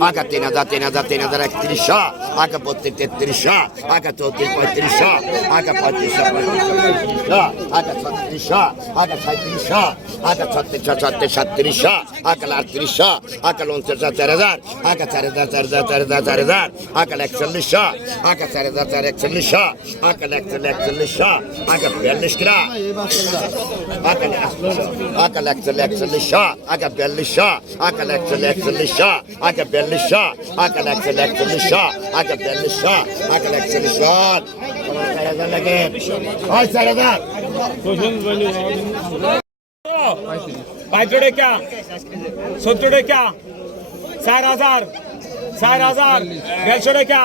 আঁকা তিন হাজার তিন হাজার তিন হাজার একত্রিশশো আঁকা বত্রিশ তেত্রিশশো আঁকা চৌত্রিশ পঁয়ত্রিশশো আঁকা পঁয়ত্রিশশো আচ্ছা, আচ্ছা, আকাশ আচ্ছা, ছত্রিশ আকাশ সাঁত্রিশ আকাশ ছত্রিশ ছত্রিশ, সাঁত্রিশ, আকাল আটত্রিশ, আকাল উনত্রিশ, চার হাজার আকাশ চার হাজার চার হাজার চার হাজার চার হাজার, আকাল একচল্লিশ আকাশ চার হাজার, চার একচল্লিশ, আকাল একচল্লিশ একচল্লিশ, আকাল বিয়াল্লিশ কিরা, আকাল আকাল একচল্লিশ একচল্লিশ, আকাল বিয়াল্লিশ, আকাল একচল্লিশ একচল্লিশ, আকাল বিয়াল্লিশ, আকাল একচল্লিশ একচল্লিশ, আকাল বিয়াল্লিশ, আকাল একচল্লিশ পাঁচশো টাকা সত্তর টাকা চার হাজার চার হাজার দেড়শো টাকা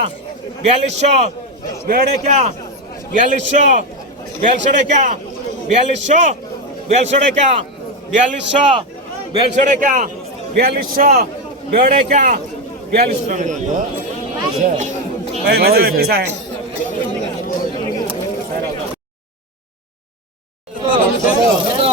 বিয়াল্লিশশো দেড় টাকা বিয়াল্লিশশো দেড়শো টাকা বিয়াল্লিশশো দেড়শো টাকা বিয়াল্লিশশো দেড়শো টাকা বিয়াল্লিশশো দেড় টাকা বিয়াল্লিশশো পিসা Thank you.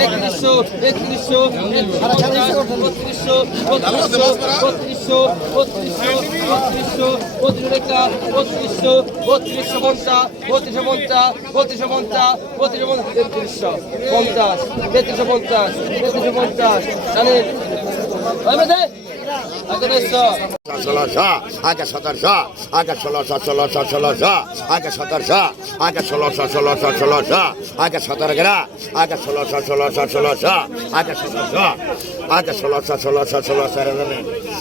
একত্রিশশো একত্রিশশো বত্রিশশো বত্রিশশো বত্রিশশো বত্রিশশো বত্রিশশো বত্রিশশো বত্রিশশো পঞ্চাশ বত্রিশশো পঞ্চাশ বত্রিশশো পঞ্চাশ বত্রিশশো পঞ্চাশ, তেত্রিশশো পঞ্চাশ তেত্রিশশো পঞ্চাশ তেত্রিশশো পঞ্চাশ ষোলোশো আগে সতেরোশো আগে ষোলোশো ষোলোশো ষোলোশো আগে সতেরোশো আগে ষোলোশো ষোলোশো ষোলোশো আগে সতেরো গেরা আগে ষোলোশো ষোলোশো ষোলোশো আগে সতেরোশো আগে ষোলোশো ষোলোশো ষোলোশো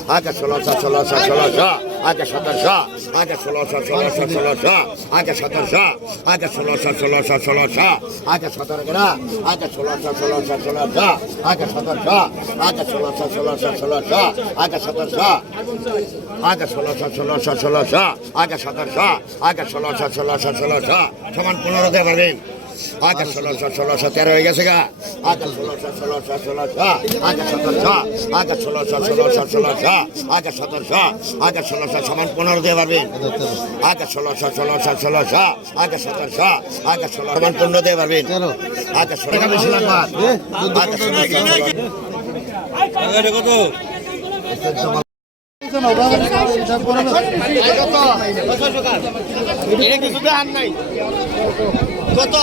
আগে ষোলোশো ষোলোশো ষোলোশো আগে সতেরোশো আগে ষোলোশো ষোলোশো ষোলোশো আগে সতেরোশো আগে ষোলোশো ষোলোশো ষোলোশো আগে সতেরো গেরা আগে ষোলোশো ষোলোশো ষোলোশো আগে সতেরোশো আগে ষোলোশো ষোলোশো ষোলোশো আগে সতেরোশো আগে ষোলোশো ষোলোশো ষোলোশো আগে সতেরোশো আগে ষোলোশো ষোলোশো ষোলোশো সমান পনেরো দিয়ে আগে ষোলোশো ষোলোশো তেরো হয়ে গেছে গা আগে ষোলোশো ষোলোশো ষোলোশো আগে সতেরোশো আগে ষোলোশো ষোলোশো ষোলোশো আগে সতেরোশো আগে ষোলোশো সমান পনেরো দিয়ে পারবেন আগে ষোলোশো ষোলোশো ষোলোশো আগে সতেরোশো আগে ষোলো সমান পনেরো দিয়ে পারবেন আগে ষোলো বেশি লাগবে আগে ষোলোশো কত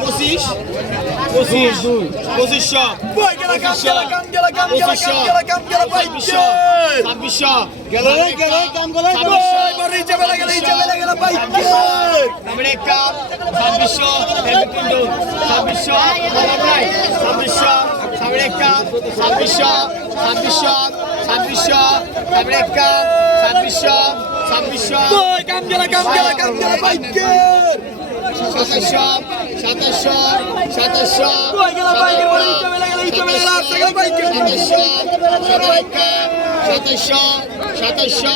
পঁচিশ পঁচিশ পঁচিশশো পঁচিশশো পঁচিশশো ছাব্বিশশো ছাব্বিশশো গেল গেল কাম গেল ছাব্বিশশো ছাব্বিশশো ছাব্বিশশো ছাব্বিশশো ছাব্বিশশো ছাব্বিশশো কাপ ছাব্বিশশো ছাব্বিশশো কাম গেল কাম গেল কাম গেল সাতাশশো সাতাশশো সাতাশশো সাতাশশো সাতাশশো সাতাশশো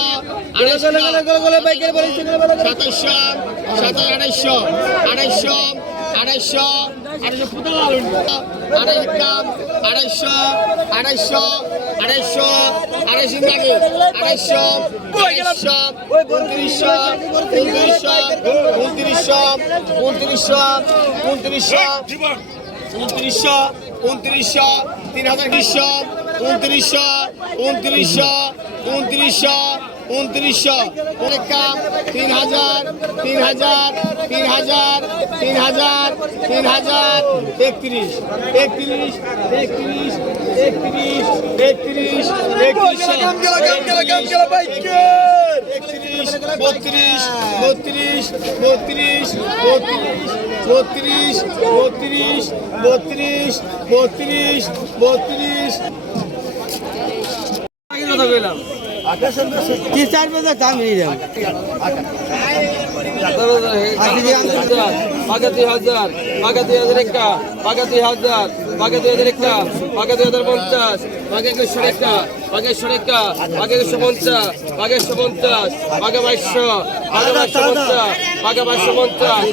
সাতাশশো সাতাশ আড়াইশো আড়াইশো আড়াইশো আড়াইশো আড়াইশো আড়াইশো আড়াইশো আড়াইশো লাগে আড়াইশো আড়াইশো, উনত্রিশশো উনত্রিশশো উনত্রিশশো উনত্রিশশো উনত্রিশশো উনত্রিশশো উনত্রিশশো, তিন হাজার বিশশো উনত্রিশশো উনত্রিশশো উনত্রিশশো উনত্রিশশো। কাম তিন হাজার তিন হাজার তিন হাজার তিন হাজার তিন হাজার, একত্রিশ একত্রিশ একত্রিশ একত্রিশ একত্রিশ একত্রিশ বত্রিশ বত্রিশ বত্রিশ বত্রিশ বত্রিশ বত্রিশ বত্রিশ বত্রিশ বত্রিশ। तीस चार रुपये का काम नहीं रहा বাগাতি হাজার বাগাতি হাজার একটা হাজার, বাগাতি হাজার একটা, বাগাতি হাজার পঞ্চাশ বাগেশ্বর একটা বাগেশ্বর একটা বাগেশ্বর পঞ্চাশ বাগেশ্বর পঞ্চাশ বাগা বাইশশো বাগা বাইশশো পঞ্চাশ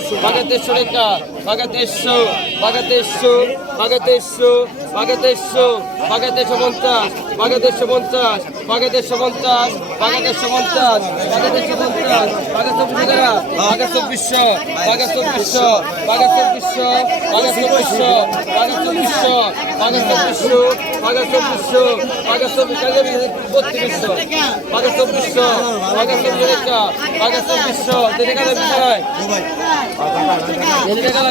তেইশশো বাঘে তেইশশো বাঘে তেইশশো পঞ্চাশ বাঘে তেইশশো পঞ্চাশ বাঘে তেইশশো পঞ্চাশ বাঘে তেইশশো পঞ্চাশ বাঘে তেইশশো পঞ্চাশ বাঘে চব্বিশশো বাঘে চব্বিশশো বাঘে চব্বিশশো বাঘে চব্বিশশো বাঘে চব্বিশশো বাঘে চব্বিশশো বাঘে চব্বিশশো বাঘে চব্বিশ বত্রিশশো বাঘে চব্বিশশো বাঘে চব্বিশ একটা বাঘে চব্বিশশো দেড় গেল বিষয় গেল